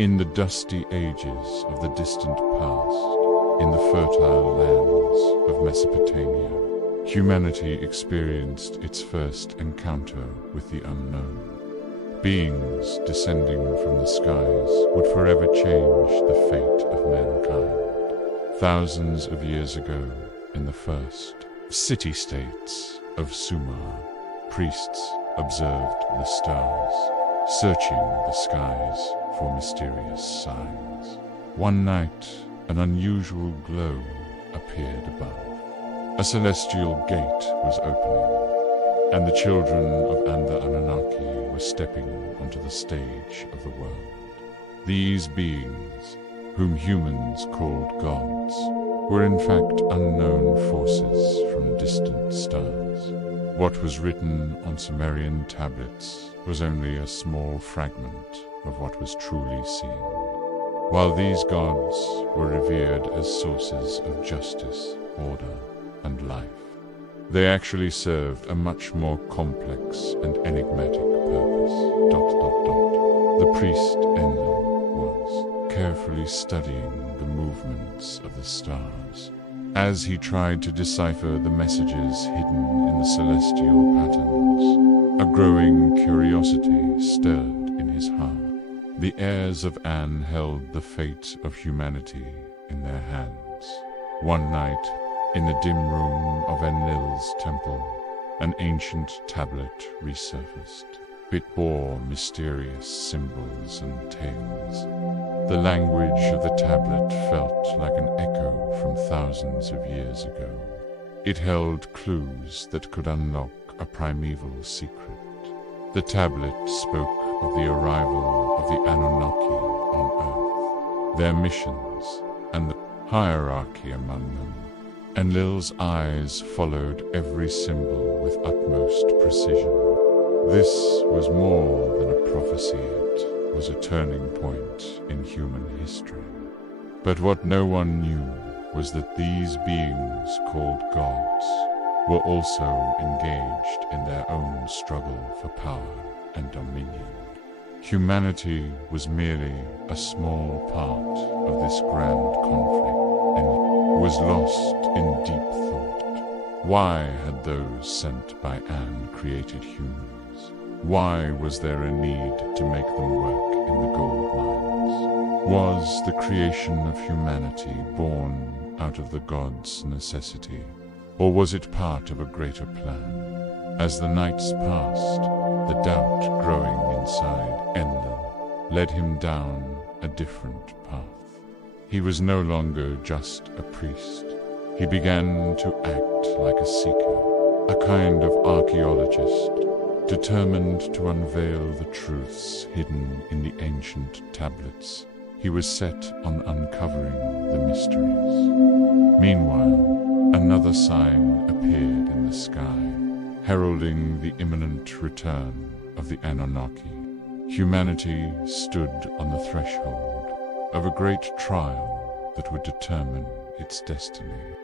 In the dusty ages of the distant past, in the fertile lands of Mesopotamia, humanity experienced its first encounter with the unknown. Beings descending from the skies would forever change the fate of mankind. Thousands of years ago, in the first city-states of Sumer, priests observed the stars, searching the skies for mysterious signs. One night, an unusual glow appeared above. A celestial gate was opening, and the children of the Anunnaki were stepping onto the stage of the world. These beings, whom humans called gods, were in fact unknown forces from distant stars. What was written on Sumerian tablets was only a small fragment of what was truly seen. While these gods were revered as sources of justice, order, and life, they actually served a much more complex and enigmatic purpose. The priest Enlil was carefully studying the movements of the stars as he tried to decipher the messages hidden in the celestial patterns. A growing curiosity stirred in his heart. The heirs of An held the fate of humanity in their hands. One night, in the dim room of Enlil's temple, an ancient tablet resurfaced. It bore mysterious symbols and tales. The language of the tablet felt like an echo from thousands of years ago. It held clues that could unlock a primeval secret. The tablet spoke of the arrival of the Anunnaki on Earth, their missions, and the hierarchy among them. Enlil's eyes followed every symbol with utmost precision. This was more than a prophecy, it was a turning point in human history. But what no one knew was that these beings called gods were also engaged in their own struggle for power and dominion. Humanity was merely a small part of this grand conflict and was lost in deep thought. Why had those sent by An created humans? Why was there a need to make them work in the gold mines? Was the creation of humanity born out of the gods' necessity, or was it part of a greater plan? As the nights passed, the doubt growing inside Enlil led him down a different path. He was no longer just a priest. He began to act like a seeker, a kind of archaeologist, determined to unveil the truths hidden in the ancient tablets. He was set on uncovering the mysteries. Meanwhile, another sign appeared in the sky, heralding the imminent return of the Anunnaki. Humanity stood on the threshold of a great trial that would determine its destiny.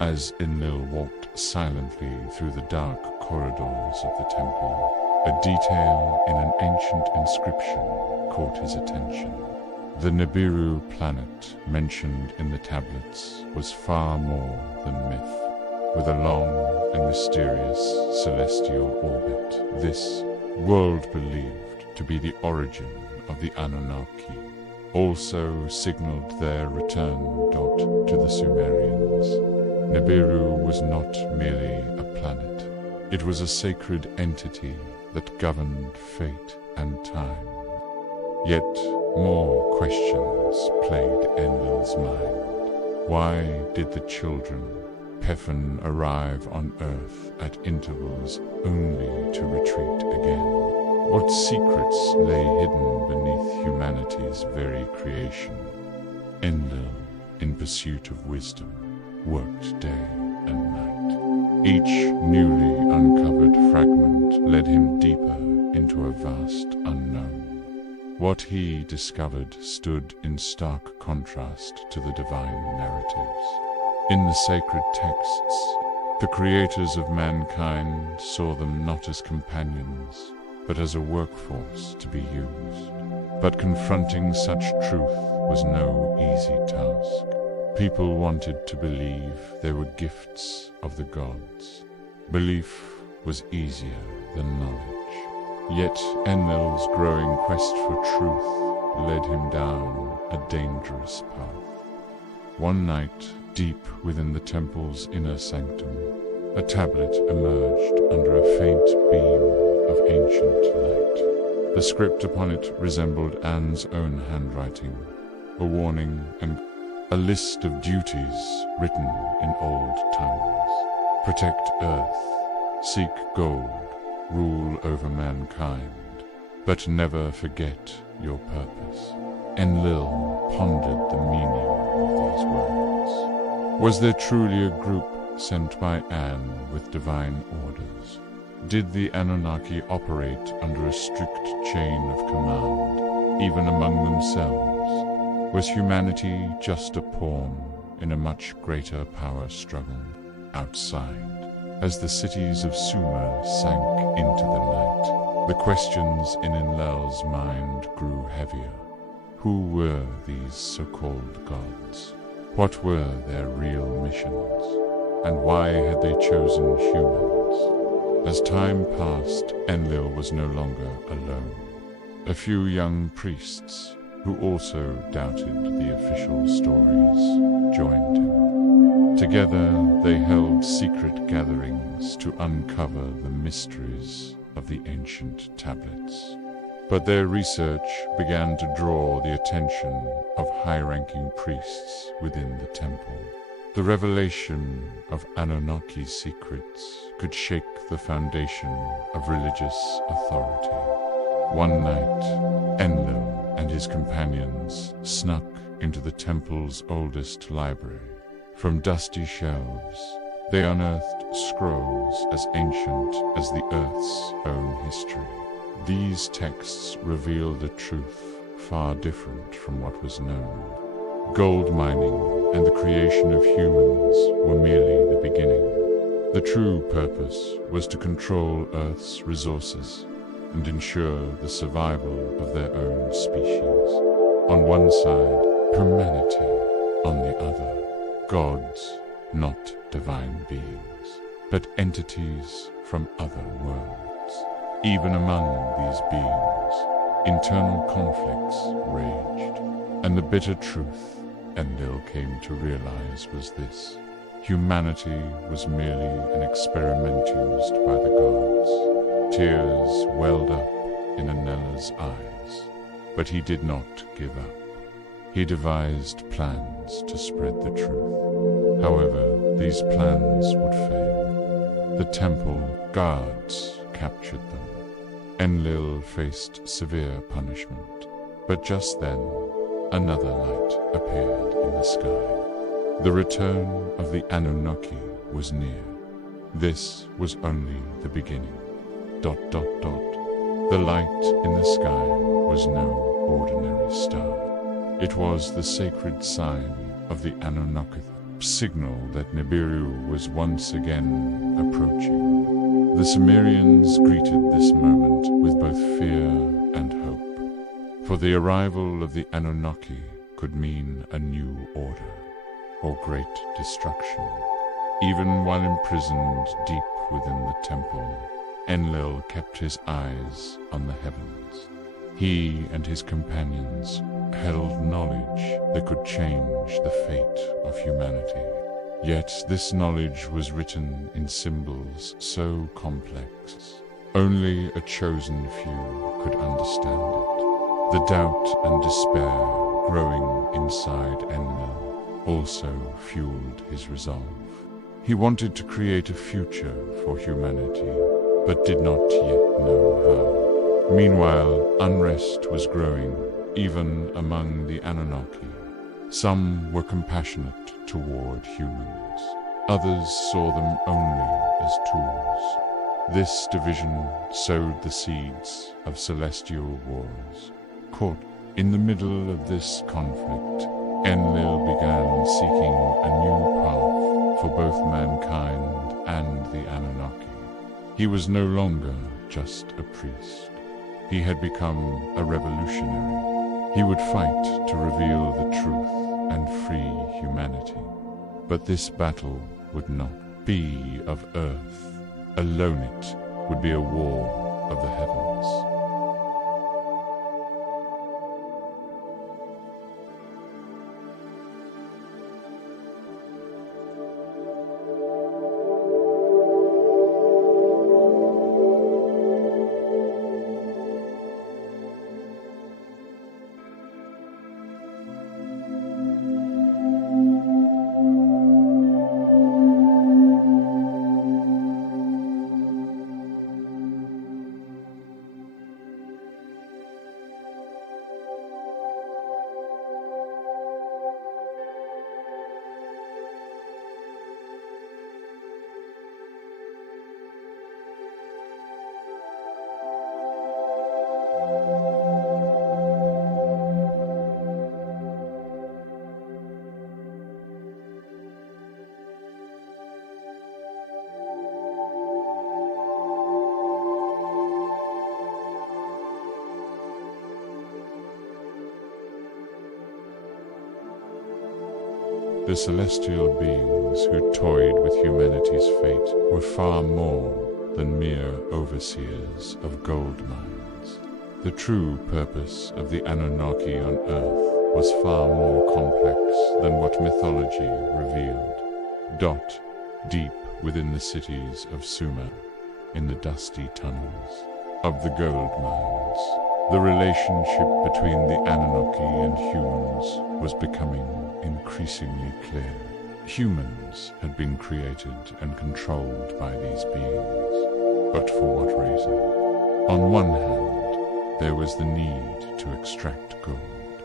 As Enlil walked silently through the dark corridors of the temple, a detail in an ancient inscription caught his attention. The Nibiru planet mentioned in the tablets was far more than myth. With a long and mysterious celestial orbit, this world believed to be the origin of the Anunnaki also signaled their return to the Sumerians. Nibiru was not merely a planet. It was a sacred entity that governed fate and time. Yet more questions plagued Enlil's mind. Why did the children Pefan arrive on Earth at intervals only to retreat again? What secrets lay hidden beneath humanity's very creation? Enlil, in pursuit of wisdom, worked day and night. Each newly uncovered fragment led him deeper into a vast unknown. What he discovered stood in stark contrast to the divine narratives. In the sacred texts, the creators of mankind saw them not as companions, but as a workforce to be used. But confronting such truth was no easy task. People wanted to believe they were gifts of the gods. Belief was easier than knowledge. Yet Enlil's growing quest for truth led him down a dangerous path. One night, deep within the temple's inner sanctum, a tablet emerged under a faint beam of ancient light. The script upon it resembled Anne's own handwriting, a warning and a list of duties written in old tongues. Protect Earth, seek gold, rule over mankind, but never forget your purpose. Enlil pondered the meaning of these words. Was there truly a group sent by Anne with divine orders? Did the Anunnaki operate under a strict chain of command, even among themselves? Was humanity just a pawn in a much greater power struggle outside? As the cities of Sumer sank into the night, the questions in Enlil's mind grew heavier. Who were these so-called gods? What were their real missions? And why had they chosen humans? As time passed, Enlil was no longer alone. A few young priests, who also doubted the official stories, joined him. Together, they held secret gatherings to uncover the mysteries of the ancient tablets. But their research began to draw the attention of high-ranking priests within the temple. The revelation of Anunnaki's secrets could shake the foundation of religious authority. One night, Enlil and his companions snuck into the temple's oldest library. From dusty shelves, they unearthed scrolls as ancient as the Earth's own history. These texts revealed a truth far different from what was known. Gold mining and the creation of humans were merely the beginning. The true purpose was to control Earth's resources and ensure the survival of their own species. On one side, humanity; on the other, gods, not divine beings, but entities from other worlds. Even among these beings, internal conflicts raged, and the bitter truth Enlil came to realize was this: humanity was merely an experiment used by the gods. Tears welled up in Enlil's eyes, but he did not give up. He devised plans to spread the truth. However, these plans would fail. The temple guards captured them. Enlil faced severe punishment. But just then, another light appeared in the sky. The return of the Anunnaki was near. This was only the beginning. ... The light in the sky was no ordinary star. It was the sacred sign of the Anunnaki, signal that Nibiru was once again approaching. The Sumerians greeted this moment with both fear and hope, for the arrival of the Anunnaki could mean a new order, or great destruction. Even while imprisoned deep within the temple, Enlil kept his eyes on the heavens. He and his companions held knowledge that could change the fate of humanity. Yet this knowledge was written in symbols so complex, only a chosen few could understand it. The doubt and despair growing inside Enlil also fueled his resolve. He wanted to create a future for humanity, but did not yet know how. Meanwhile, unrest was growing, even among the Anunnaki. Some were compassionate toward humans. Others saw them only as tools. This division sowed the seeds of celestial wars. Caught in the middle of this conflict, Enlil began seeking a new path for both mankind and the Anunnaki. He was no longer just a priest. He had become a revolutionary. He would fight to reveal the truth and free humanity. But this battle would not be of earth. Alone it would be a war of the heavens. The celestial beings who toyed with humanity's fate were far more than mere overseers of gold mines. The true purpose of the Anunnaki on Earth was far more complex than what mythology revealed. Deep within the cities of Sumer, in the dusty tunnels of the gold mines, the relationship between the Anunnaki and humans was becoming increasingly clear. Humans had been created and controlled by these beings, but for what reason? On one hand, there was the need to extract gold.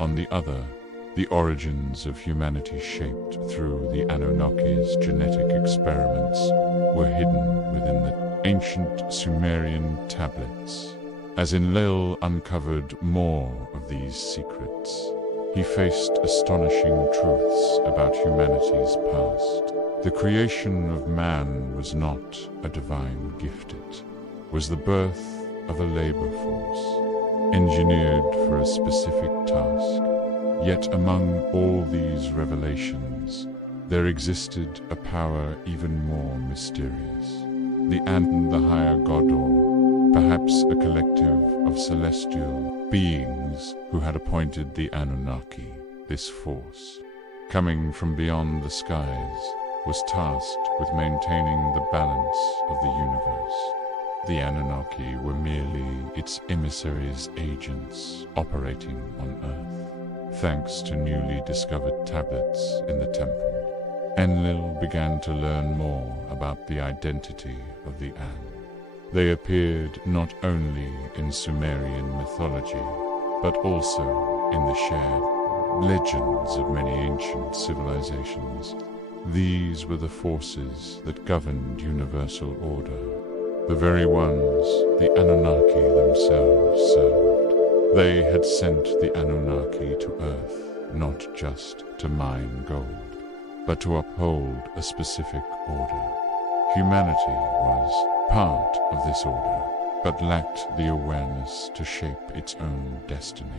On the other, the origins of humanity shaped through the Anunnaki's genetic experiments were hidden within the ancient Sumerian tablets. As Enlil uncovered more of these secrets, he faced astonishing truths about humanity's past. The creation of man was not a divine gift. It was the birth of a labor force, engineered for a specific task. Yet among all these revelations, there existed a power even more mysterious. The Ant, the higher god, or perhaps a collective of celestial beings who had appointed the Anunnaki. This force, coming from beyond the skies, was tasked with maintaining the balance of the universe. The Anunnaki were merely its emissaries, agents operating on Earth. Thanks to newly discovered tablets in the temple, Enlil began to learn more about the identity of the An. They appeared not only in Sumerian mythology, but also in the shared legends of many ancient civilizations. These were the forces that governed universal order, the very ones the Anunnaki themselves served. They had sent the Anunnaki to Earth not just to mine gold, but to uphold a specific order. Humanity was part of this order, but lacked the awareness to shape its own destiny.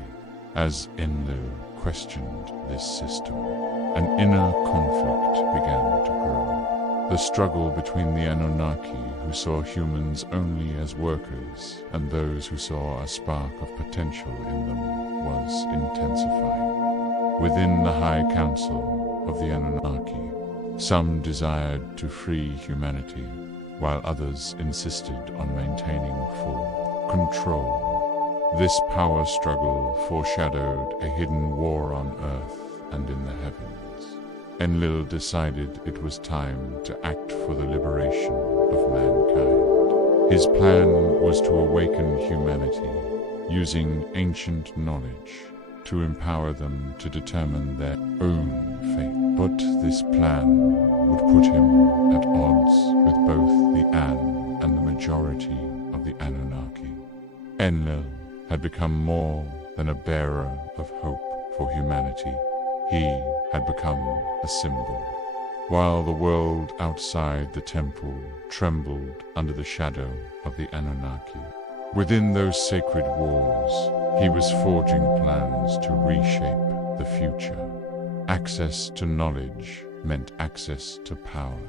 As Enlil questioned this system, an inner conflict began to grow. The struggle between the Anunnaki, who saw humans only as workers, and those who saw a spark of potential in them, was intensifying. Within the High Council of the Anunnaki, some desired to free humanity, while others insisted on maintaining full control. This power struggle foreshadowed a hidden war on Earth and in the heavens. Enlil decided it was time to act for the liberation of mankind. His plan was to awaken humanity, using ancient knowledge to empower them to determine their own fate. But this plan would put him at odds with both the An and the majority of the Anunnaki. Enlil had become more than a bearer of hope for humanity. He had become a symbol. While the world outside the temple trembled under the shadow of the Anunnaki, within those sacred walls, he was forging plans to reshape the future. Access to knowledge meant access to power.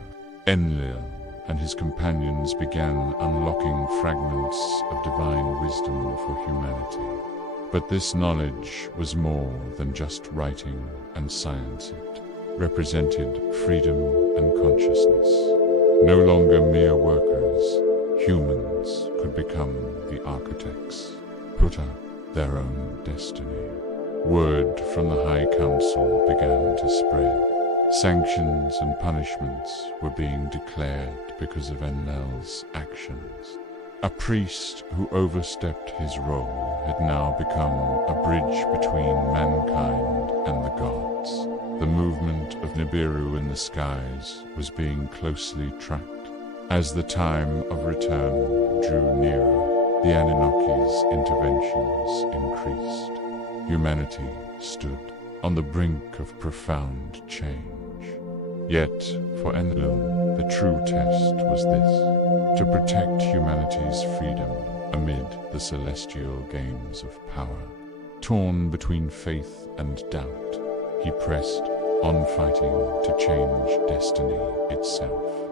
Enlil and his companions began unlocking fragments of divine wisdom for humanity. But this knowledge was more than just writing and science. It represented freedom and consciousness. No longer mere workers, humans could become the architects, put up their own destiny. Word from the High Council began to spread. Sanctions and punishments were being declared because of Enlil's actions. A priest who overstepped his role had now become a bridge between mankind and the gods. The movement of Nibiru in the skies was being closely tracked. As the time of return drew nearer, the Anunnaki's interventions increased. Humanity stood on the brink of profound change. Yet, for Enlil, the true test was this: to protect humanity's freedom amid the celestial games of power. Torn between faith and doubt, he pressed on, fighting to change destiny itself.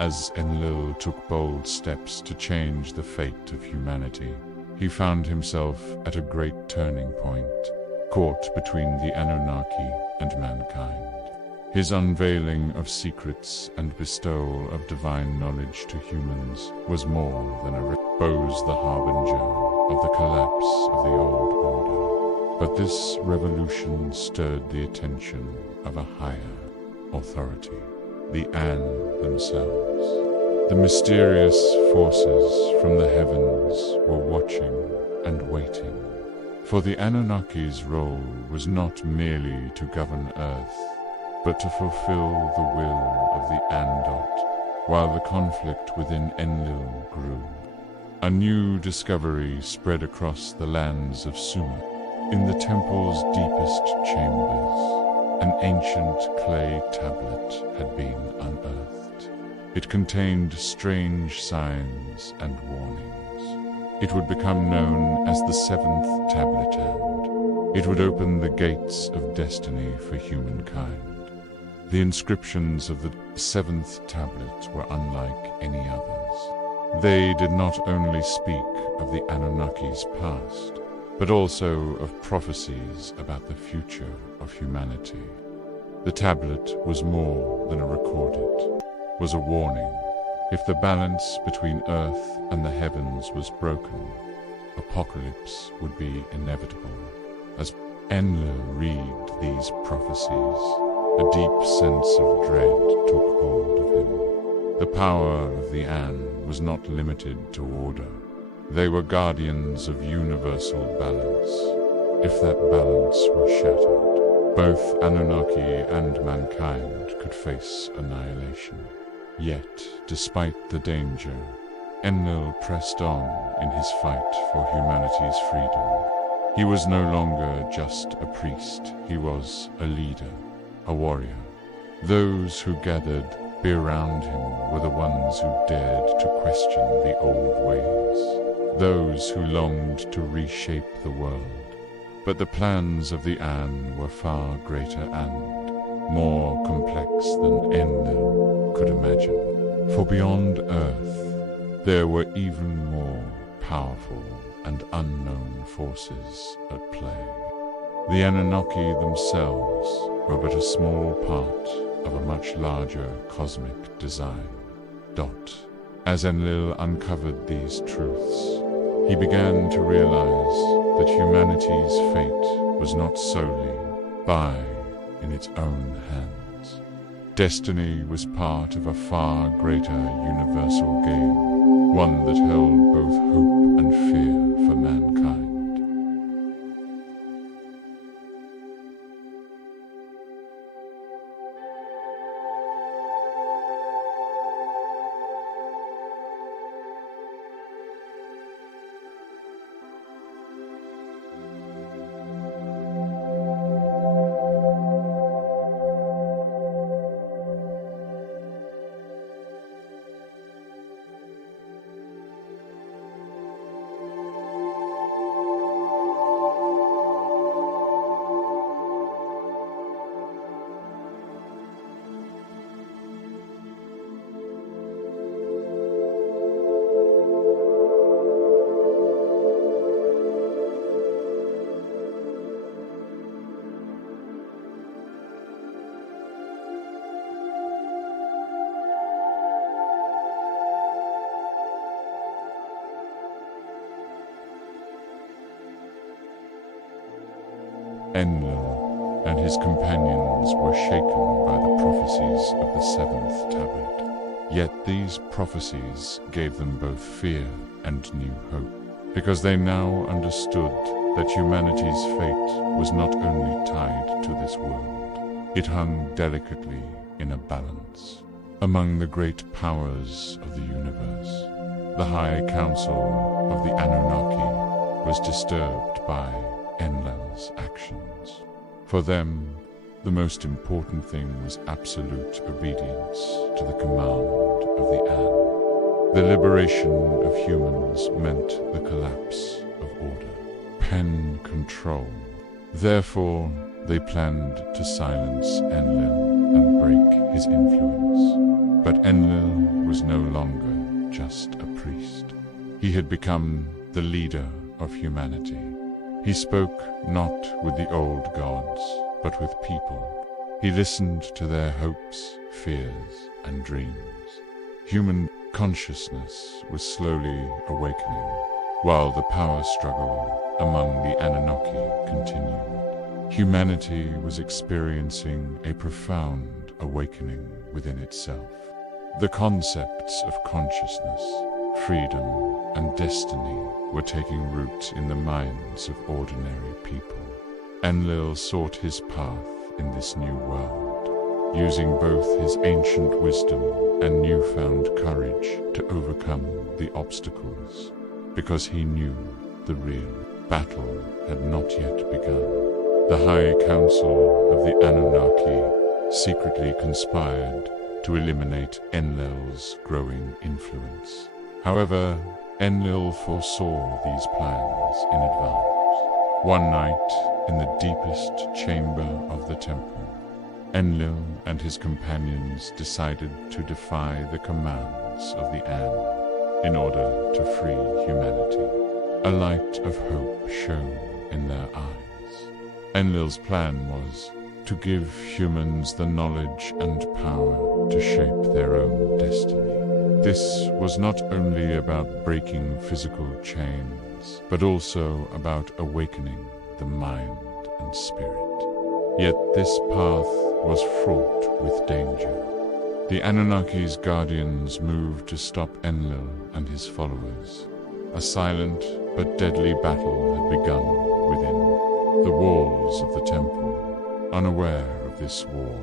As Enlil took bold steps to change the fate of humanity, he found himself at a great turning point, caught between the Anunnaki and mankind. His unveiling of secrets and bestowal of divine knowledge to humans was more than a rose, the harbinger of the collapse of the old order. But this revolution stirred the attention of a higher authority, the An themselves. The mysterious forces from the heavens were watching and waiting. For the Anunnaki's role was not merely to govern Earth, but to fulfill the will of the Andot, while the conflict within Enlil grew. A new discovery spread across the lands of Sumer. In the temple's deepest chambers, an ancient clay tablet had been unearthed. It contained strange signs and warnings. It would become known as the seventh tablet, and it would open the gates of destiny for humankind. The inscriptions of the seventh tablet were unlike any others. They did not only speak of the Anunnaki's past, but also of prophecies about the future of humanity. The tablet was more than a record, it was a warning. If the balance between Earth and the heavens was broken, apocalypse would be inevitable. As Enlil read these prophecies, a deep sense of dread took hold of him. The power of the An was not limited to order. They were guardians of universal balance. If that balance were shattered, both Anunnaki and mankind could face annihilation. Yet, despite the danger, Enlil pressed on in his fight for humanity's freedom. He was no longer just a priest, he was a leader, a warrior. Those who gathered be around him were the ones who dared to question the old ways, those who longed to reshape the world. But the plans of the An were far greater and more complex than Enlil could imagine. For beyond Earth, there were even more powerful and unknown forces at play. The Anunnaki themselves were but a small part of a much larger cosmic design. As Enlil uncovered these truths, he began to realize that humanity's fate was not solely in its own hands. Destiny was part of a far greater universal game, one that held both hope and fear for mankind. Enlil and his companions were shaken by the prophecies of the seventh tablet. Yet these prophecies gave them both fear and new hope, because they now understood that humanity's fate was not only tied to this world, it hung delicately in a balance. Among the great powers of the universe, the High Council of the Anunnaki was disturbed by Enlil's actions. For them, the most important thing was absolute obedience to the command of the An. The liberation of humans meant the collapse of order, pen control. Therefore, they planned to silence Enlil and break his influence. But Enlil was no longer just a priest. He had become the leader of humanity. He spoke not with the old gods, but with people. He listened to their hopes, fears, and dreams. Human consciousness was slowly awakening, while the power struggle among the Anunnaki continued. Humanity was experiencing a profound awakening within itself. The concepts of consciousness, freedom, and destiny were taking root in the minds of ordinary people. Enlil sought his path in this new world, using both his ancient wisdom and newfound courage to overcome the obstacles, because he knew the real battle had not yet begun. The High Council of the Anunnaki secretly conspired to eliminate Enlil's growing influence. However, Enlil foresaw these plans in advance. One night, in the deepest chamber of the temple, Enlil and his companions decided to defy the commands of the An in order to free humanity. A light of hope shone in their eyes. Enlil's plan was to give humans the knowledge and power to shape their own destiny. This was not only about breaking physical chains, but also about awakening the mind and spirit. Yet this path was fraught with danger. The Anunnaki's guardians moved to stop Enlil and his followers. A silent but deadly battle had begun within the walls of the temple. Unaware of this war,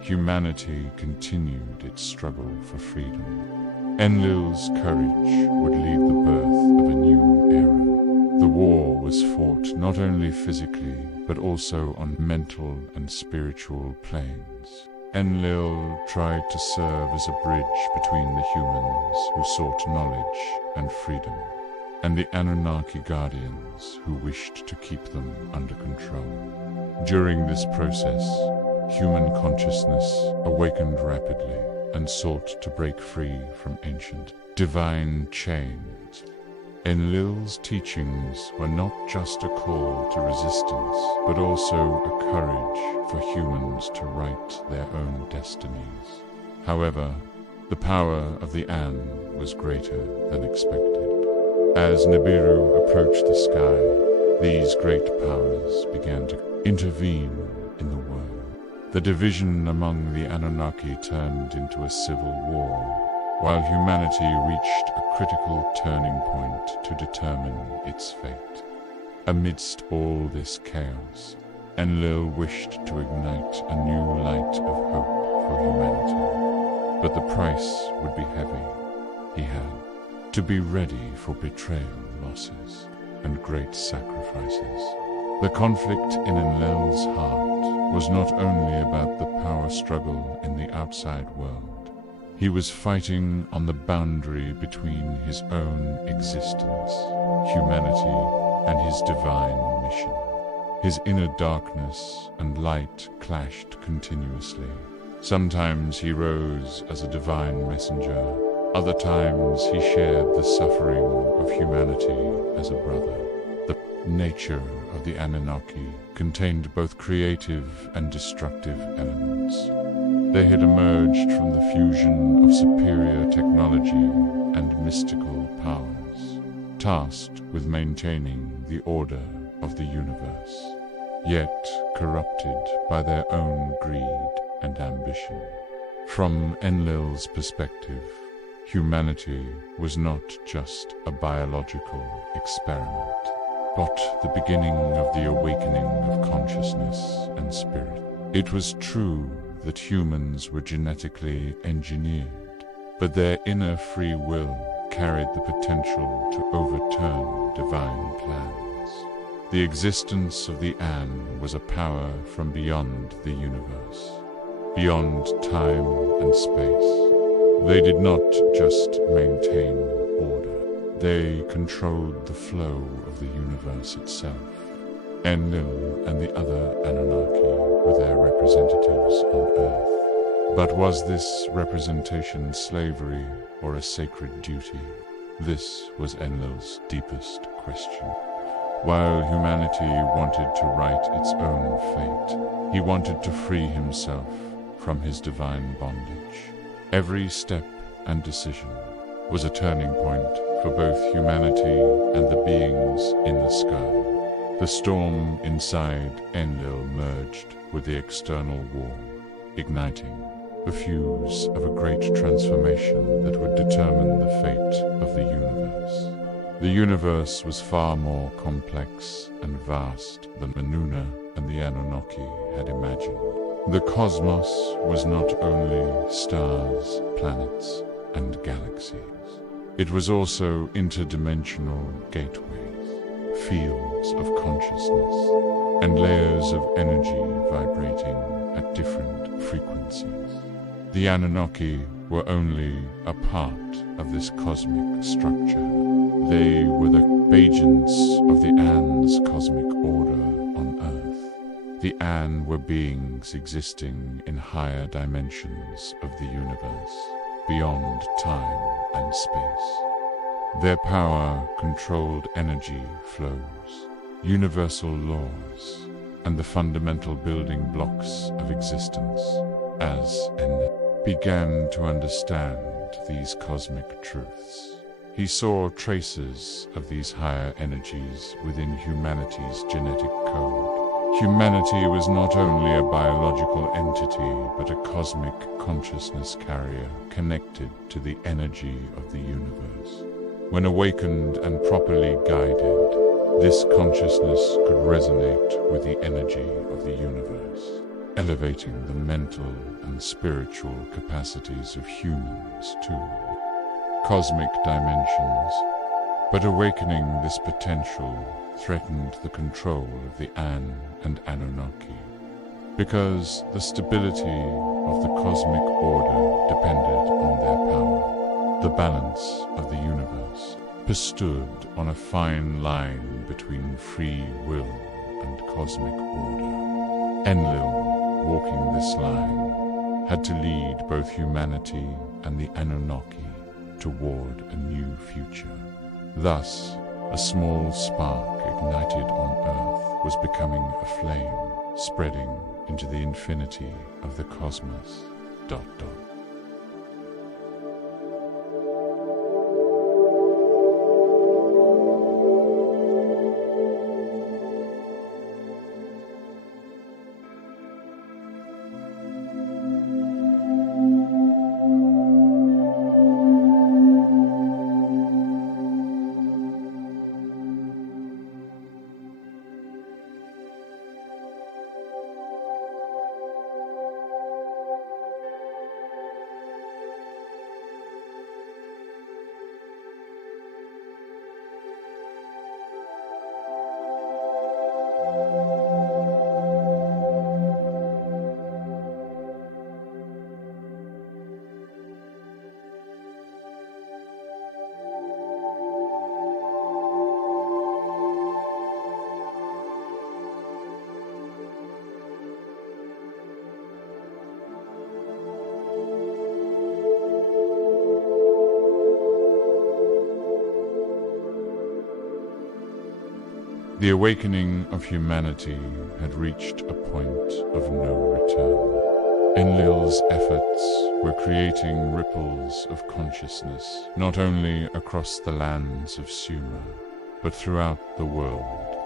humanity continued its struggle for freedom. Enlil's courage would lead the birth of a new era. The war was fought not only physically, but also on mental and spiritual planes. Enlil tried to serve as a bridge between the humans who sought knowledge and freedom, and the Anunnaki guardians who wished to keep them under control. During this process, human consciousness awakened rapidly and sought to break free from ancient divine chains. Enlil's teachings were not just a call to resistance, but also a courage for humans to write their own destinies. However, the power of the An was greater than expected. As Nibiru approached the sky, these great powers began to intervene in the world. The division among the Anunnaki turned into a civil war, while humanity reached a critical turning point to determine its fate. Amidst all this chaos, Enlil wished to ignite a new light of hope for humanity. But the price would be heavy. He had to be ready for betrayal, losses, and great sacrifices. The conflict in Enlil's heart was not only about the power struggle in the outside world. He was fighting on the boundary between his own existence, humanity, and his divine mission. His inner darkness and light clashed continuously. Sometimes he rose as a divine messenger. Other times he shared the suffering of humanity as a brother. The nature of the Anunnaki contained both creative and destructive elements. They had emerged from the fusion of superior technology and mystical powers, tasked with maintaining the order of the universe, yet corrupted by their own greed and ambition. From Enlil's perspective, humanity was not just a biological experiment, but the beginning of the awakening of consciousness and spirit. It was true that humans were genetically engineered, but their inner free will carried the potential to overturn divine plans. The existence of the An was a power from beyond the universe, beyond time and space. They did not just maintain order, they controlled the flow of the universe itself. Enlil and the other Anunnaki were their representatives on Earth. But was this representation slavery or a sacred duty? This was Enlil's deepest question. While humanity wanted to write its own fate, he wanted to free himself from his divine bondage. Every step and decision was a turning point for both humanity and the beings in the sky. The storm inside Enlil merged with the external war, igniting the fuse of a great transformation that would determine the fate of the universe. The universe was far more complex and vast than Manuna and the Anunnaki had imagined. The cosmos was not only stars, planets, and galaxies. It was also interdimensional gateways, fields of consciousness, and layers of energy vibrating at different frequencies. The Anunnaki were only a part of this cosmic structure. They were the agents of the An's cosmic order on Earth. The An were beings existing in higher dimensions of the universe, beyond time and space. Their power controlled energy flows, universal laws, and the fundamental building blocks of existence. As Enlil began to understand these cosmic truths, he saw traces of these higher energies within humanity's genetic code. Humanity was not only a biological entity, but a cosmic consciousness carrier connected to the energy of the universe. When awakened and properly guided, this consciousness could resonate with the energy of the universe, elevating the mental and spiritual capacities of humans too. Cosmic dimensions. But awakening this potential threatened the control of the An and Anunnaki. because the stability of the cosmic order depended on their power. The balance of the universe stood on a fine line between free will and cosmic order. Enlil, walking this line, had to lead both humanity and the Anunnaki toward a new future. Thus, a small spark ignited on Earth was becoming a flame, spreading into the infinity of the cosmos. The awakening of humanity had reached a point of no return. Enlil's efforts were creating ripples of consciousness, not only across the lands of Sumer, but throughout the world.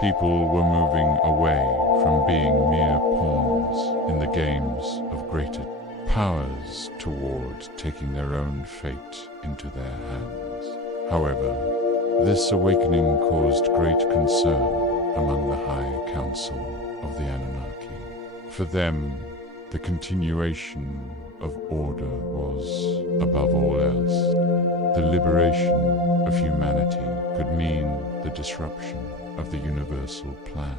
People were moving away from being mere pawns in the games of greater powers toward taking their own fate into their hands. However, this awakening caused great concern among the High Council of the Anunnaki. For them, the continuation of order was, above all else, the liberation of humanity could mean the disruption of the universal plan.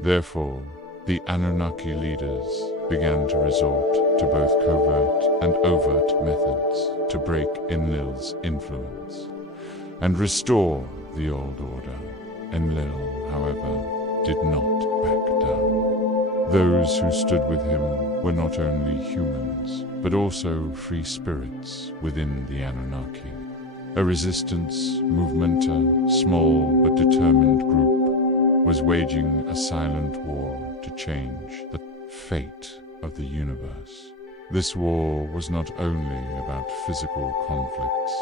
Therefore, the Anunnaki leaders began to resort to both covert and overt methods to break Enlil's influence and restore the old order. Enlil, however, did not back down. Those who stood with him were not only humans, but also free spirits within the Anunnaki. A resistance movement, a small but determined group, was waging a silent war to change the fate of the universe. This war was not only about physical conflicts.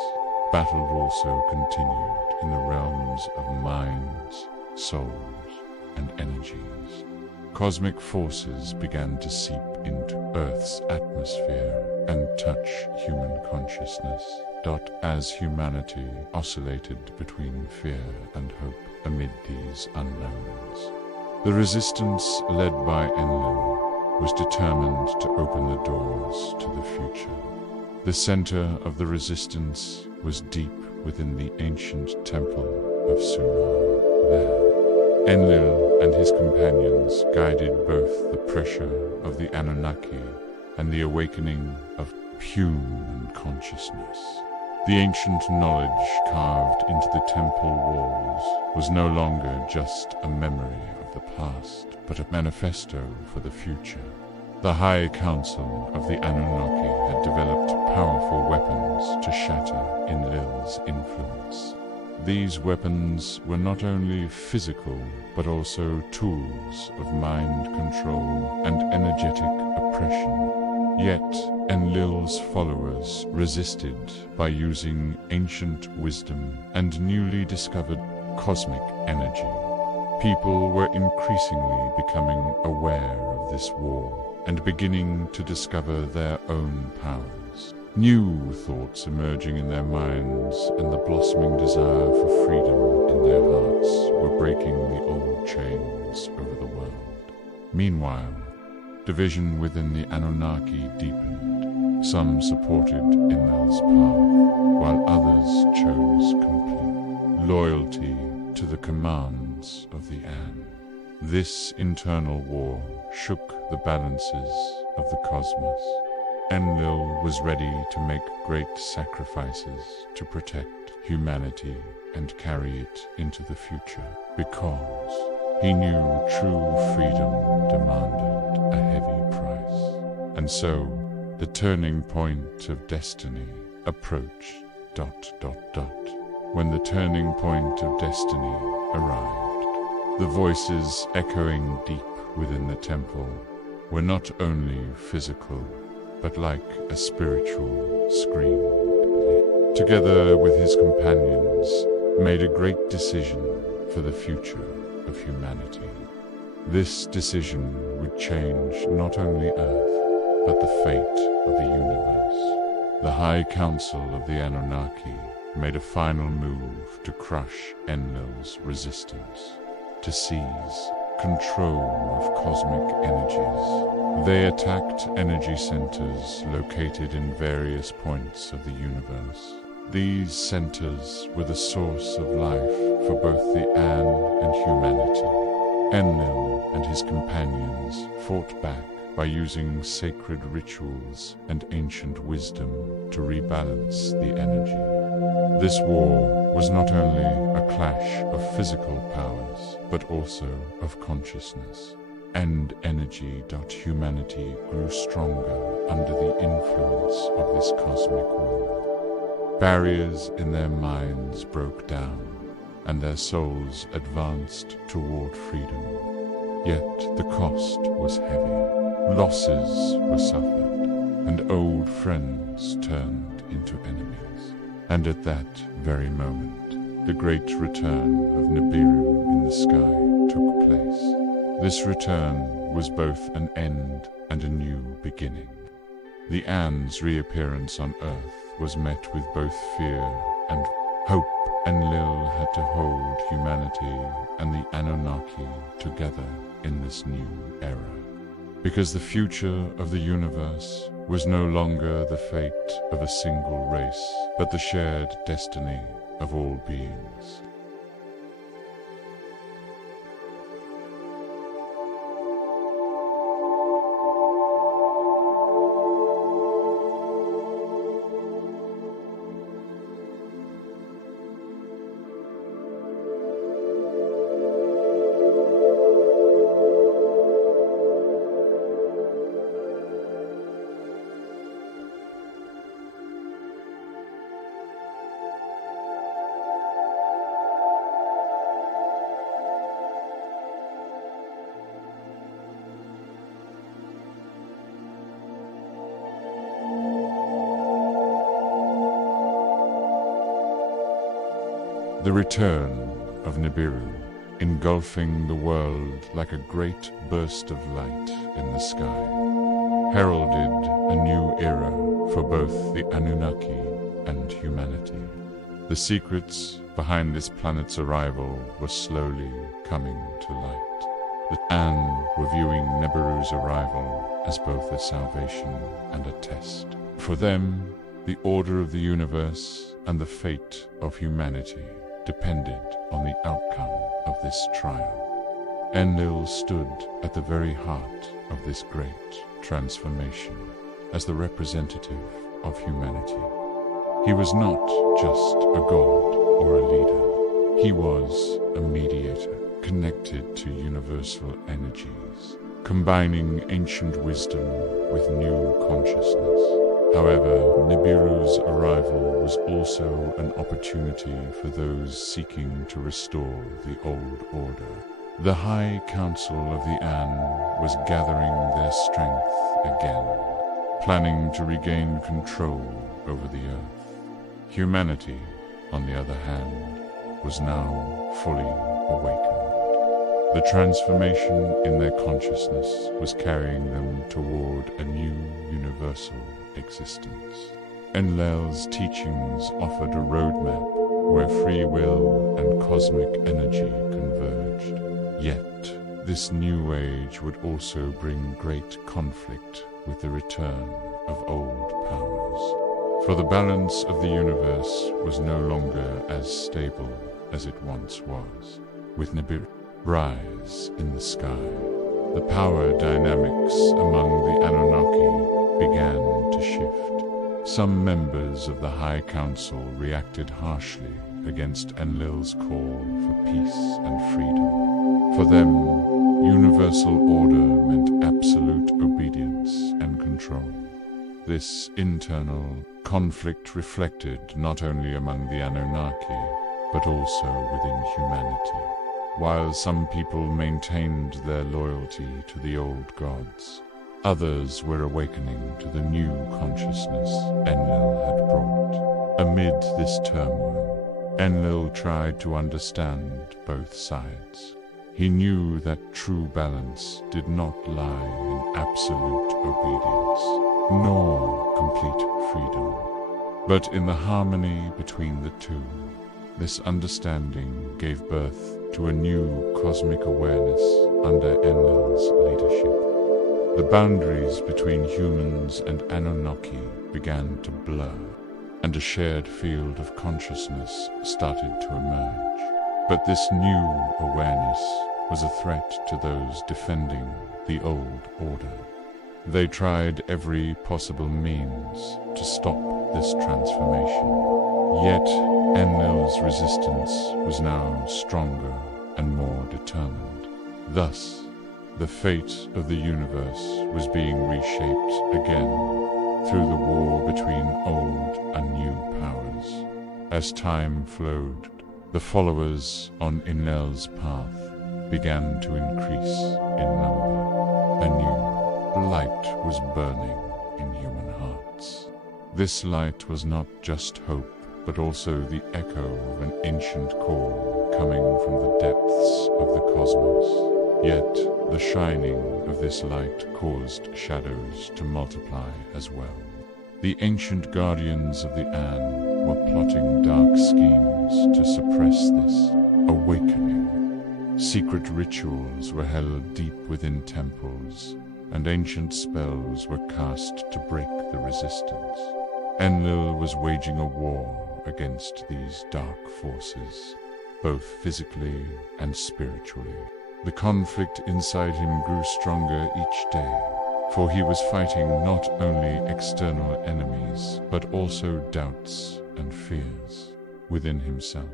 Battle also continued in the realms of minds, souls, and energies. Cosmic forces began to seep into Earth's atmosphere and touch human consciousness, as humanity oscillated between fear and hope amid these unknowns. The resistance led by Enlil was determined to open the doors to the future. The center of the resistance was deep within the ancient temple of Sumer. There, Enlil and his companions guided both the pressure of the Anunnaki and the awakening of human consciousness. The ancient knowledge carved into the temple walls was no longer just a memory of the past, but a manifesto for the future. The High Council of the Anunnaki had developed powerful weapons to shatter Enlil's influence. These weapons were not only physical, but also tools of mind control and energetic oppression. Yet, Enlil's followers resisted by using ancient wisdom and newly discovered cosmic energy. People were increasingly becoming aware of this war and beginning to discover their own powers. New thoughts emerging in their minds and the blossoming desire for freedom in their hearts were breaking the old chains over the world. Meanwhile, division within the Anunnaki deepened. Some supported Enlil's path, while others chose complete loyalty to the commands of the An. This internal war shook the balances of the cosmos. Enlil was ready to make great sacrifices to protect humanity and carry it into the future, because he knew true freedom demanded a heavy price. And so, the turning point of destiny approached. When the turning point of destiny arrived, the voices echoing deep within the temple were not only physical, but like a spiritual scream. Together with his companions, made a great decision for the future of humanity. This decision would change not only Earth, but the fate of the universe. The High Council of the Anunnaki made a final move to crush Enlil's resistance, to seize control of cosmic energies. They attacked energy centers located in various points of the universe. These centers were the source of life for both the An and humanity. Enlil and his companions fought back by using sacred rituals and ancient wisdom to rebalance the energy. This war was not only a clash of physical powers, but also of consciousness. And energy. Humanity grew stronger under the influence of this cosmic war. Barriers in their minds broke down, and their souls advanced toward freedom. Yet the cost was heavy. Losses were suffered, and old friends turned into enemies. And at that very moment, the great return of Nibiru in the sky took place. This return was both an end and a new beginning. The An's reappearance on Earth was met with both fear and hope. Enlil had to hold humanity and the Anunnaki together in this new era. Because the future of the universe was no longer the fate of a single race, but the shared destiny of all beings. The return of Nibiru, engulfing the world like a great burst of light in the sky, heralded a new era for both the Anunnaki and humanity. The secrets behind this planet's arrival were slowly coming to light. The An were viewing Nibiru's arrival as both a salvation and a test. For them, the order of the universe and the fate of humanity depended on the outcome of this trial. Enlil stood at the very heart of this great transformation as the representative of humanity. He was not just a god or a leader. He was a mediator, connected to universal energies, combining ancient wisdom with new consciousness. However, Nibiru's arrival was also an opportunity for those seeking to restore the old order. The High Council of the An was gathering their strength again, planning to regain control over the Earth. Humanity, on the other hand, was now fully awakened. The transformation in their consciousness was carrying them toward a new universal existence. Enlil's teachings offered a roadmap where free will and cosmic energy converged. Yet, this new age would also bring great conflict with the return of old powers. For the balance of the universe was no longer as stable as it once was. With Nibiru, rise in the sky. The power dynamics among the Anunnaki began to shift. Some members of the High Council reacted harshly against Enlil's call for peace and freedom. For them, universal order meant absolute obedience and control. This internal conflict reflected not only among the Anunnaki, but also within humanity. While some people maintained their loyalty to the old gods, others were awakening to the new consciousness Enlil had brought. Amid this turmoil, Enlil tried to understand both sides. He knew that true balance did not lie in absolute obedience, nor complete freedom, but in the harmony between the two. This understanding gave birth to a new cosmic awareness under Enlil's leadership. The boundaries between humans and Anunnaki began to blur, and a shared field of consciousness started to emerge. But this new awareness was a threat to those defending the old order. They tried every possible means to stop this transformation. Yet Enlil's resistance was now stronger and more determined. Thus, the fate of the universe was being reshaped again through the war between old and new powers. As time flowed, the followers on Enlil's path began to increase in number. A new light was burning in human hearts. This light was not just hope, but also the echo of an ancient call coming from the depths of the cosmos. Yet, the shining of this light caused shadows to multiply as well. The ancient guardians of the An were plotting dark schemes to suppress this awakening. Secret rituals were held deep within temples, and ancient spells were cast to break the resistance. Enlil was waging a war against these dark forces, both physically and spiritually. The conflict inside him grew stronger each day, for he was fighting not only external enemies, but also doubts and fears within himself.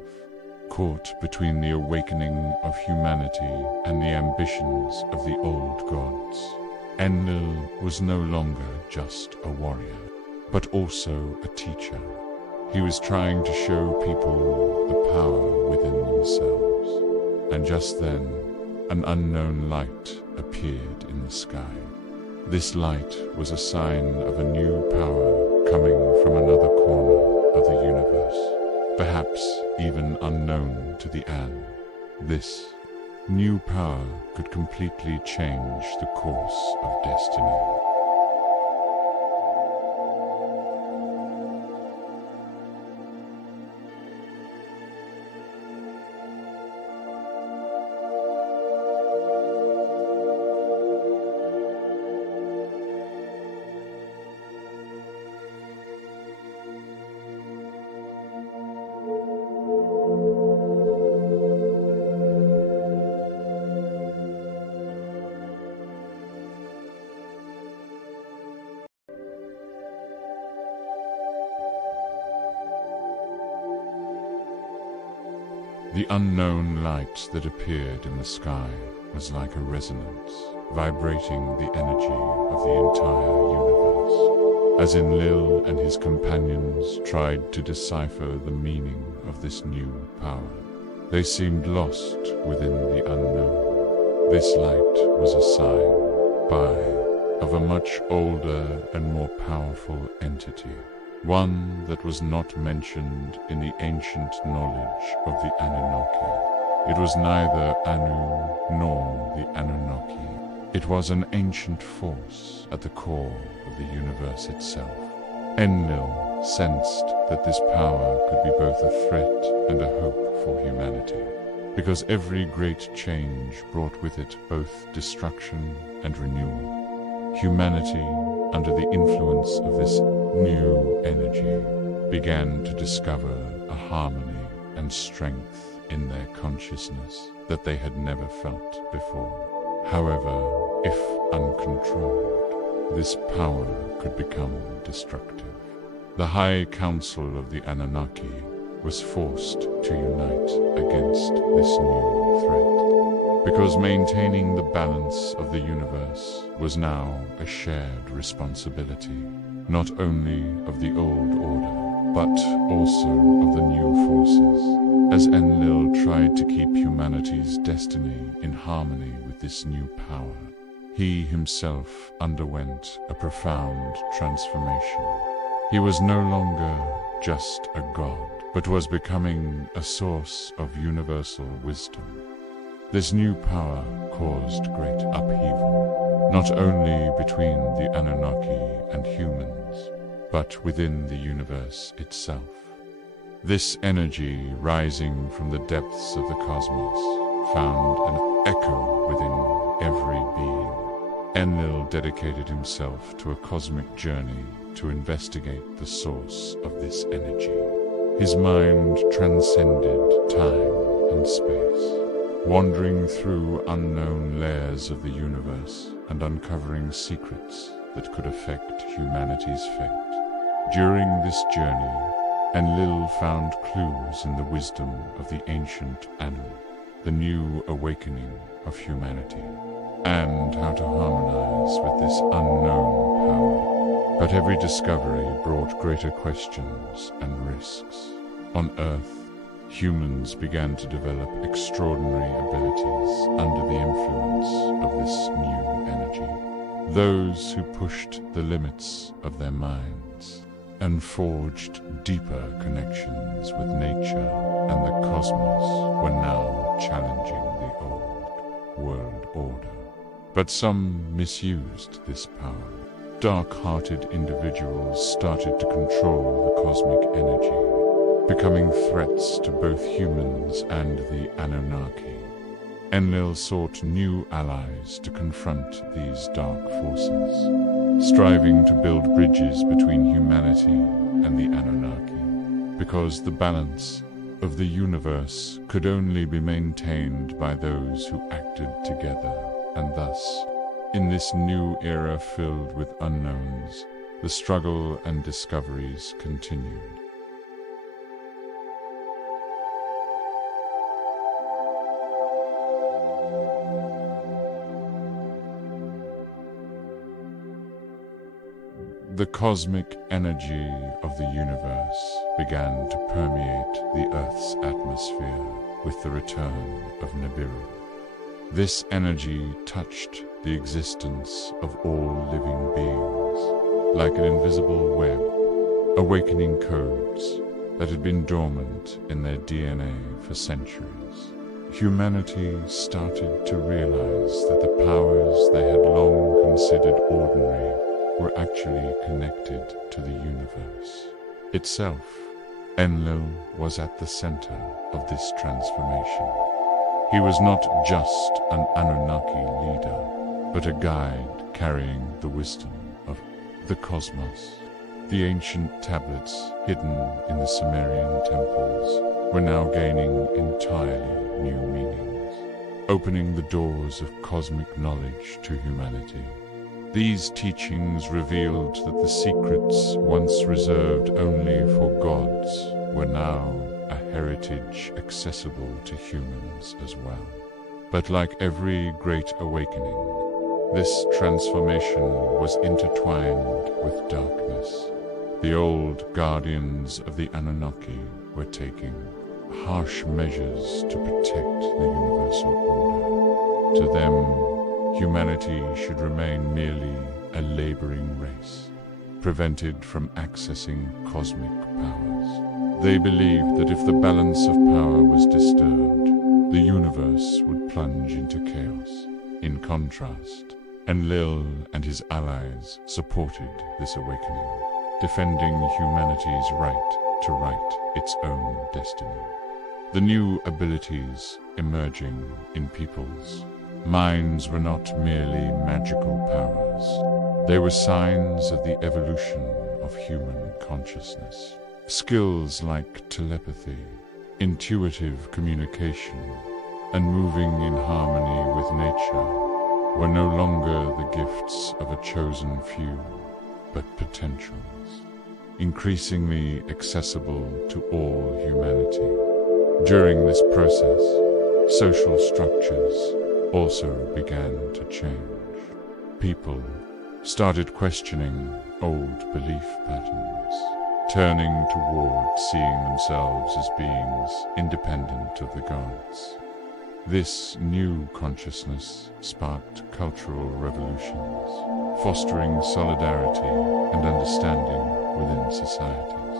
Caught between the awakening of humanity and the ambitions of the old gods, Enlil was no longer just a warrior, but also a teacher. He was trying to show people the power within themselves. And just then, an unknown light appeared in the sky. This light was a sign of a new power coming from another corner of the universe, perhaps even unknown to the An. This new power could completely change the course of destiny. The unknown light that appeared in the sky was like a resonance, vibrating the energy of the entire universe. As Enlil and his companions tried to decipher the meaning of this new power, they seemed lost within the unknown. This light was a sign of a much older and more powerful entity, one that was not mentioned in the ancient knowledge of the Anunnaki. It was neither Anu nor the Anunnaki. It was an ancient force at the core of the universe itself. Enlil sensed that this power could be both a threat and a hope for humanity, because every great change brought with it both destruction and renewal. Humanity, under the influence of this new energy, began to discover a harmony and strength in their consciousness that they had never felt before. However, if uncontrolled, this power could become destructive. The High Council of the Anunnaki was forced to unite against this new threat, because maintaining the balance of the universe was now a shared responsibility, not only of the old order, but also of the new forces, as Enlil tried to keep humanity's destiny in harmony with this new power. He himself underwent a profound transformation. He was no longer just a god, but was becoming a source of universal wisdom. This new power caused great upheaval, not only between the Anunnaki and humans, but within the universe itself. This energy rising from the depths of the cosmos found an echo within every being. Enlil dedicated himself to a cosmic journey to investigate the source of this energy. His mind transcended time and space, wandering through unknown layers of the universe and uncovering secrets that could affect humanity's fate. During this journey, Enlil found clues in the wisdom of the ancient Anu, the new awakening of humanity, and how to harmonize with this unknown power. But every discovery brought greater questions and risks. On Earth, humans began to develop extraordinary abilities under the influence of this new energy. Those who pushed the limits of their minds and forged deeper connections with nature and the cosmos were now challenging the old world order. But some misused this power. Dark-hearted individuals started to control the cosmic energy, becoming threats to both humans and the Anunnaki. Enlil sought new allies to confront these dark forces, striving to build bridges between humanity and the Anunnaki, because the balance of the universe could only be maintained by those who acted together, and thus, in this new era filled with unknowns, the struggle and discoveries continued. The cosmic energy of the universe began to permeate the Earth's atmosphere with the return of Nibiru. This energy touched the existence of all living beings, like an invisible web, awakening codes that had been dormant in their DNA for centuries. Humanity started to realize that the powers they had long considered ordinary were actually connected to the universe itself. Enlil was at the center of this transformation. He was not just an Anunnaki leader, but a guide carrying the wisdom of the cosmos. The ancient tablets hidden in the Sumerian temples were now gaining entirely new meanings, opening the doors of cosmic knowledge to humanity. These teachings revealed that the secrets once reserved only for gods were now a heritage accessible to humans as well. But like every great awakening, this transformation was intertwined with darkness. The old guardians of the Anunnaki were taking harsh measures to protect the universal order. To them, humanity should remain merely a laboring race, prevented from accessing cosmic powers. They believed that if the balance of power was disturbed, the universe would plunge into chaos. In contrast, Enlil and his allies supported this awakening, defending humanity's right to write its own destiny. The new abilities emerging in peoples' minds were not merely magical powers. They were signs of the evolution of human consciousness. Skills like telepathy, intuitive communication, and moving in harmony with nature were no longer the gifts of a chosen few, but potentials, increasingly accessible to all humanity. During this process, social structures also began to change. People started questioning old belief patterns, turning toward seeing themselves as beings independent of the gods. This new consciousness sparked cultural revolutions, fostering solidarity and understanding within societies.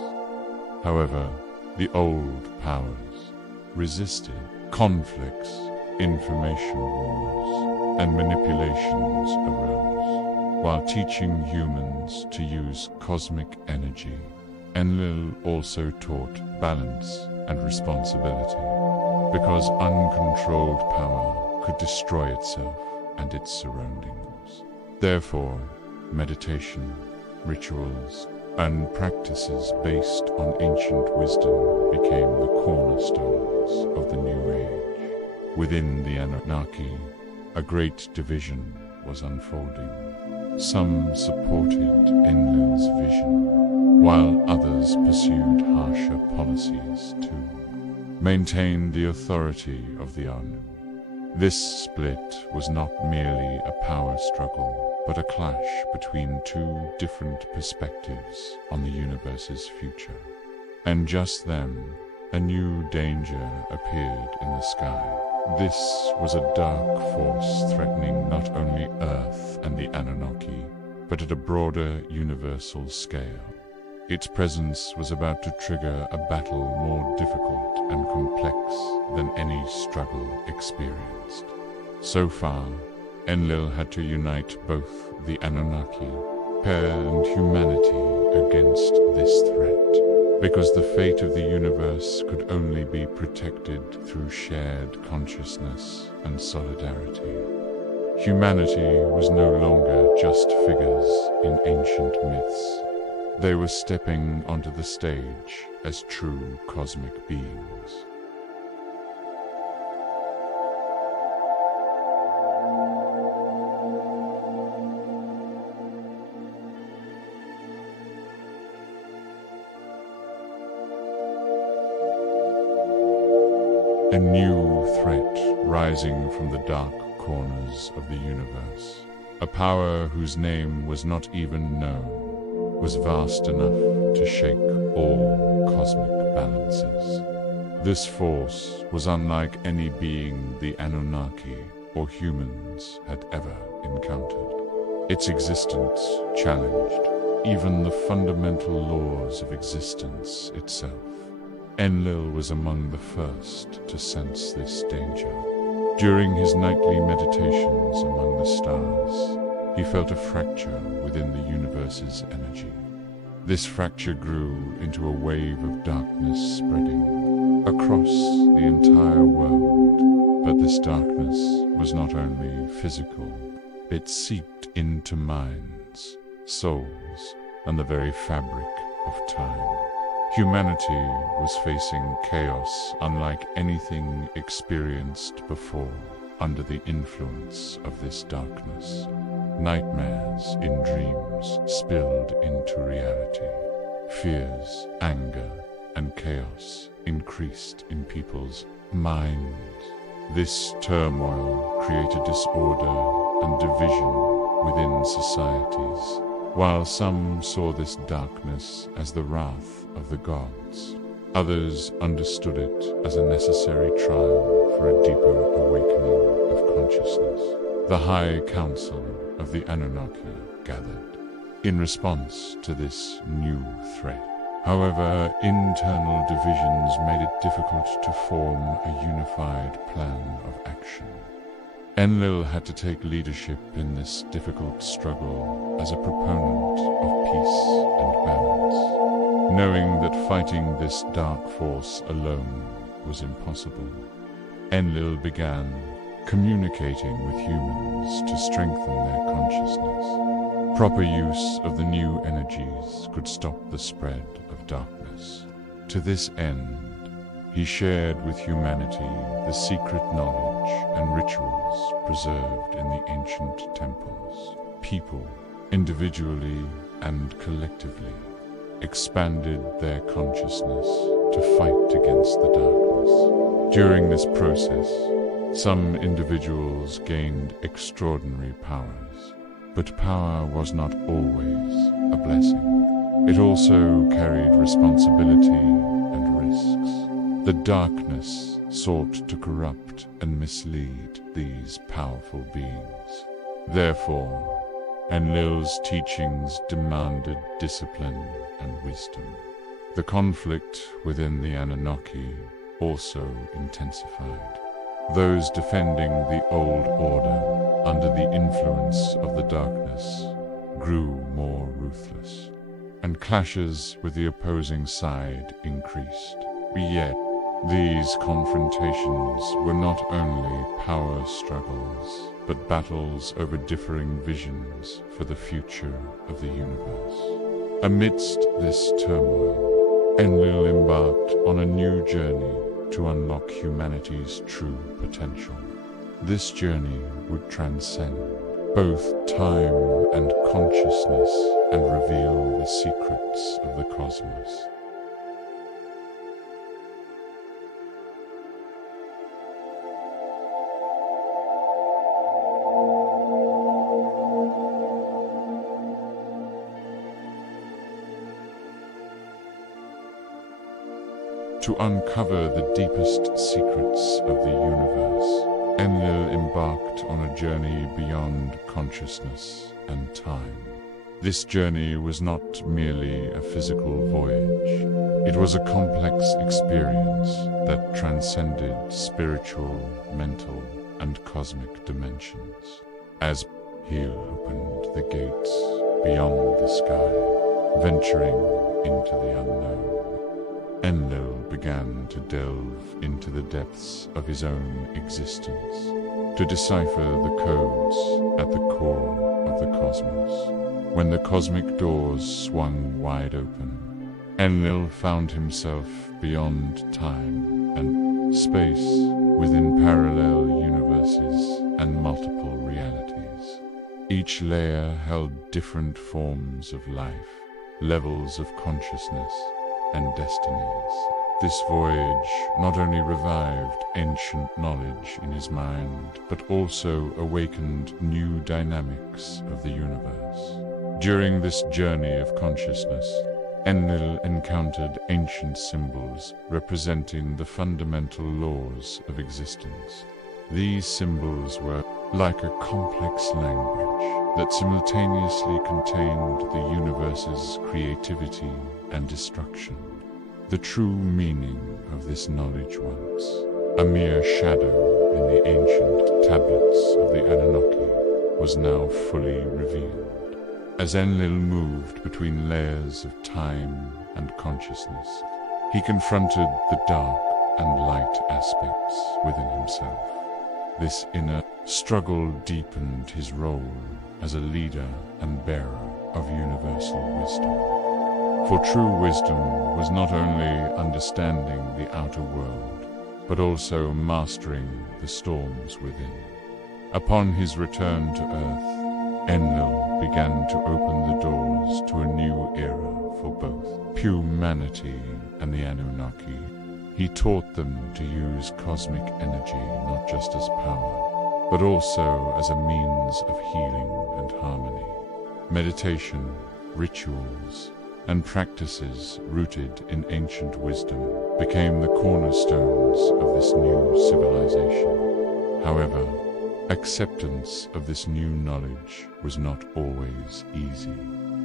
However, the old powers resisted. Conflicts, information wars, and manipulations arose. While teaching humans to use cosmic energy, Enlil also taught balance and responsibility, because uncontrolled power could destroy itself and its surroundings. Therefore, meditation, rituals, and practices based on ancient wisdom became the cornerstones of the New Age. Within the Anunnaki, a great division was unfolding. Some supported Enlil's vision, while others pursued harsher policies too, maintained the authority of the Anu. This split was not merely a power struggle, but a clash between two different perspectives on the universe's future. And just then, a new danger appeared in the sky. This was a dark force threatening not only Earth and the Anunnaki, but at a broader universal scale. Its presence was about to trigger a battle more difficult and complex than any struggle experienced. So far, Enlil had to unite both the Anunnaki and humanity against this threat, because the fate of the universe could only be protected through shared consciousness and solidarity. Humanity was no longer just figures in ancient myths. They were stepping onto the stage as true cosmic beings. A new threat rising from the dark corners of the universe. A power whose name was not even known was vast enough to shake all cosmic balances. This force was unlike any being the Anunnaki or humans had ever encountered. Its existence challenged even the fundamental laws of existence itself. Enlil was among the first to sense this danger. During his nightly meditations among the stars, he felt a fracture within the universe's energy. This fracture grew into a wave of darkness spreading across the entire world. But this darkness was not only physical, it seeped into minds, souls, and the very fabric of time. Humanity was facing chaos unlike anything experienced before under the influence of this darkness. Nightmares in dreams spilled into reality. Fears, anger, and chaos increased in people's minds. This turmoil created disorder and division within societies, while some saw this darkness as the wrath of the gods. Others understood it as a necessary trial for a deeper awakening of consciousness. The High Council of the Anunnaki gathered in response to this new threat. However, internal divisions made it difficult to form a unified plan of action. Enlil had to take leadership in this difficult struggle as a proponent of peace and balance. Knowing that fighting this dark force alone was impossible, Enlil began communicating with humans to strengthen their consciousness. Proper use of the new energies could stop the spread of darkness. To this end, He shared with humanity the secret knowledge and rituals preserved in the ancient temples. People, individually and collectively, expanded their consciousness to fight against the darkness. During this process, some individuals gained extraordinary powers, but power was not always a blessing. It also carried responsibility and risks. The darkness sought to corrupt and mislead these powerful beings. Therefore, Enlil's teachings demanded discipline and wisdom. The conflict within the Anunnaki also intensified. Those defending the old order under the influence of the darkness grew more ruthless, and clashes with the opposing side increased. Yet, these confrontations were not only power struggles, but battles over differing visions for the future of the universe. Amidst this turmoil, Enlil embarked on a new journey to unlock humanity's true potential. This journey would transcend both time and consciousness and reveal the secrets of the cosmos. To uncover the deepest secrets of the universe, Enlil embarked on a journey beyond consciousness and time. This journey was not merely a physical voyage. It was a complex experience that transcended spiritual, mental, and cosmic dimensions. As he opened the gates beyond the sky, venturing into the unknown, Enlil began to delve into the depths of his own existence, to decipher the codes at the core of the cosmos. When the cosmic doors swung wide open, Enlil found himself beyond time and space, within parallel universes and multiple realities. Each layer held different forms of life, levels of consciousness, and destinies. This voyage not only revived ancient knowledge in his mind, but also awakened new dynamics of the universe. During this journey of consciousness, Enlil encountered ancient symbols representing the fundamental laws of existence. These symbols were like a complex language that simultaneously contained the universe's creativity and destruction. The true meaning of this knowledge, once a mere shadow in the ancient tablets of the Anunnaki, was now fully revealed. As Enlil moved between layers of time and consciousness, he confronted the dark and light aspects within himself. This inner struggle deepened his role as a leader and bearer of universal wisdom. For true wisdom was not only understanding the outer world, but also mastering the storms within. Upon his return to Earth, Enlil began to open the doors to a new era for both humanity and the Anunnaki. He taught them to use cosmic energy not just as power, but also as a means of healing and harmony. Meditation, rituals, and practices rooted in ancient wisdom became the cornerstones of this new civilization. However, acceptance of this new knowledge was not always easy.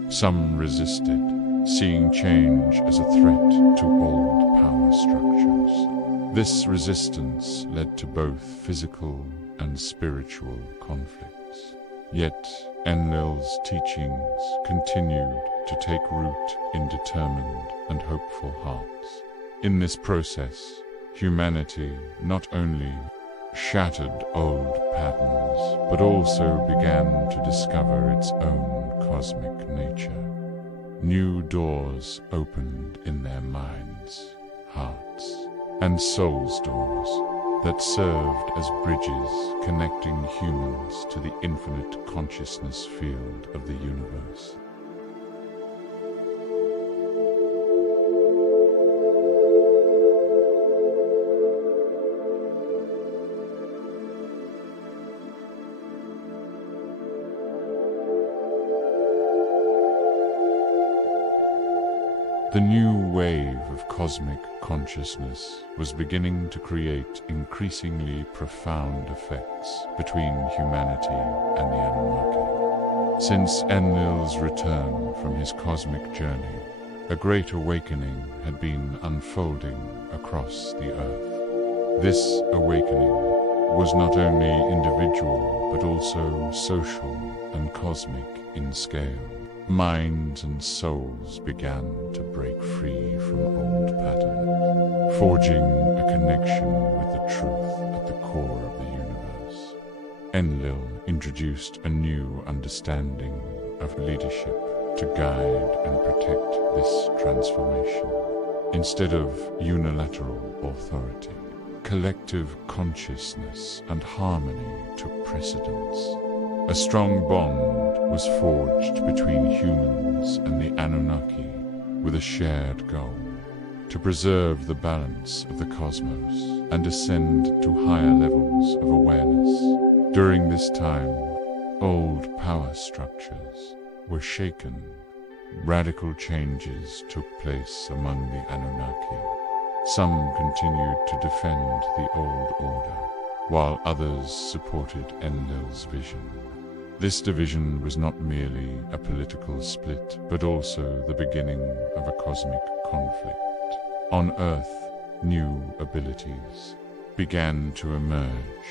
Some resisted, seeing change as a threat to old power structures. This resistance led to both physical and spiritual conflicts. Yet, Enlil's teachings continued to take root in determined and hopeful hearts. In this process, humanity not only shattered old patterns, but also began to discover its own cosmic nature. New doors opened in their minds, hearts, and soul's doors that served as bridges connecting humans to the infinite consciousness field of the universe. The new wave of cosmic consciousness was beginning to create increasingly profound effects between humanity and the Anunnaki. Since Enlil's return from his cosmic journey, a great awakening had been unfolding across the earth. This awakening was not only individual but also social and cosmic in scale. Minds and souls began to break free from old patterns, forging a connection with the truth at the core of the universe. Enlil introduced a new understanding of leadership to guide and protect this transformation. Instead of unilateral authority, collective consciousness and harmony took precedence. A strong bond was forged between humans and the Anunnaki with a shared goal: to preserve the balance of the cosmos and ascend to higher levels of awareness. During this time, old power structures were shaken. Radical changes took place among the Anunnaki. Some continued to defend the old order, while others supported Enlil's vision. This division was not merely a political split, but also the beginning of a cosmic conflict. On Earth, new abilities began to emerge.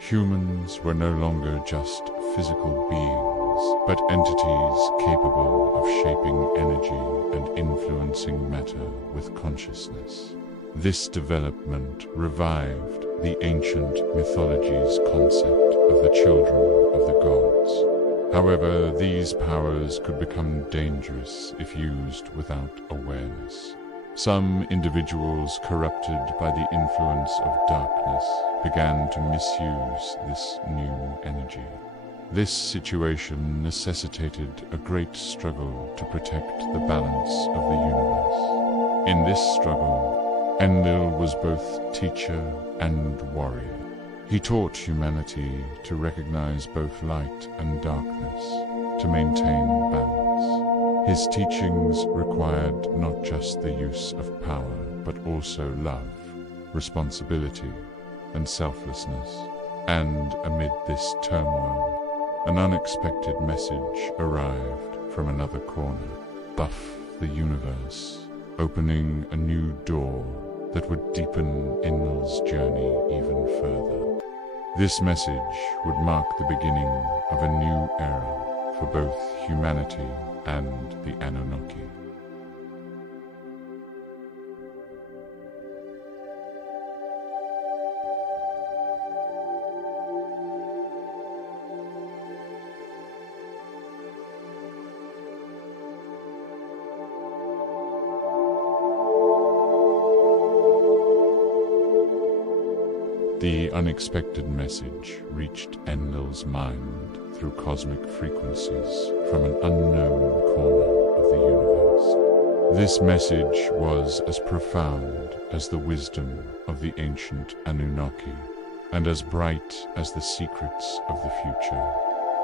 Humans were no longer just physical beings, but entities capable of shaping energy and influencing matter with consciousness. This development revived the ancient mythology's concept of the children of the gods. However, these powers could become dangerous if used without awareness. Some individuals, corrupted by the influence of darkness, began to misuse this new energy. This situation necessitated a great struggle to protect the balance of the universe. In this struggle, Enlil was both teacher and warrior. He taught humanity to recognize both light and darkness, to maintain balance. His teachings required not just the use of power, but also love, responsibility, and selflessness. And amid this turmoil, an unexpected message arrived from another corner. Buff the universe, opening a new door that would deepen Enlil's journey even further. This message would mark the beginning of a new era for both humanity and the Anunnaki. The unexpected message reached Enlil's mind through cosmic frequencies from an unknown corner of the universe. This message was as profound as the wisdom of the ancient Anunnaki, and as bright as the secrets of the future.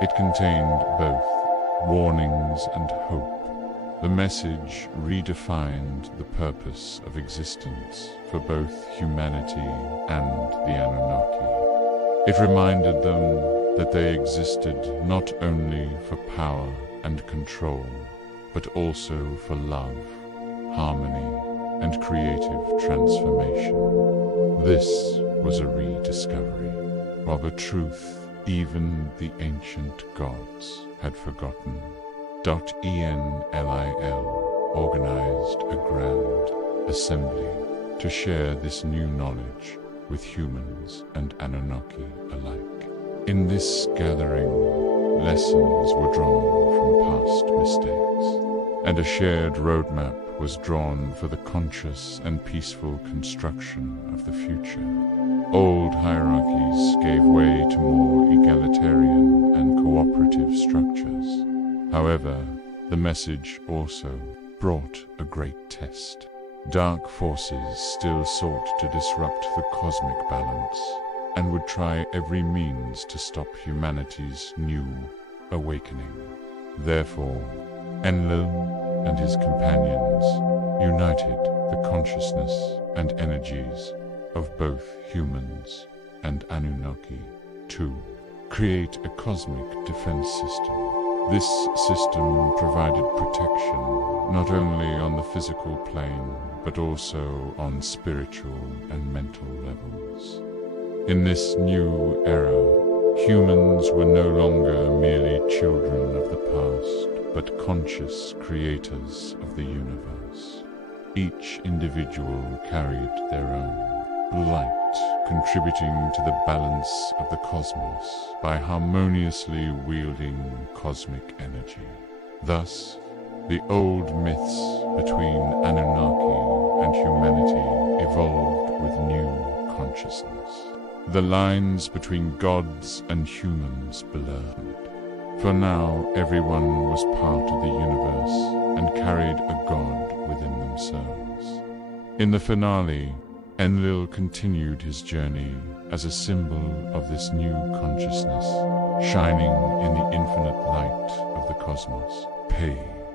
It contained both warnings and hope. The message redefined the purpose of existence for both humanity and the Anunnaki. It reminded them that they existed not only for power and control, but also for love, harmony, and creative transformation. This was a rediscovery of a truth even the ancient gods had forgotten. Enlil organized a grand assembly to share this new knowledge with humans and Anunnaki alike. In this gathering, lessons were drawn from past mistakes, and a shared roadmap was drawn for the conscious and peaceful construction of the future. Old hierarchies gave way to more egalitarian and cooperative structures. However, the message also brought a great test. Dark forces still sought to disrupt the cosmic balance and would try every means to stop humanity's new awakening. Therefore, Enlil and his companions united the consciousness and energies of both humans and Anunnaki to create a cosmic defense system. This system provided protection not only on the physical plane, but also on spiritual and mental levels. In this new era, humans were no longer merely children of the past, but conscious creators of the universe. Each individual carried their own light, contributing to the balance of the cosmos by harmoniously wielding cosmic energy. Thus, the old myths between Anunnaki and humanity evolved with new consciousness. The lines between gods and humans blurred. For now, everyone was part of the universe and carried a god within themselves. In the finale, Enlil continued his journey as a symbol of this new consciousness, shining in the infinite light of the cosmos.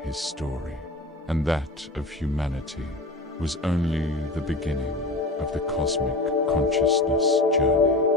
His story, and that of humanity, was only the beginning of the cosmic consciousness journey.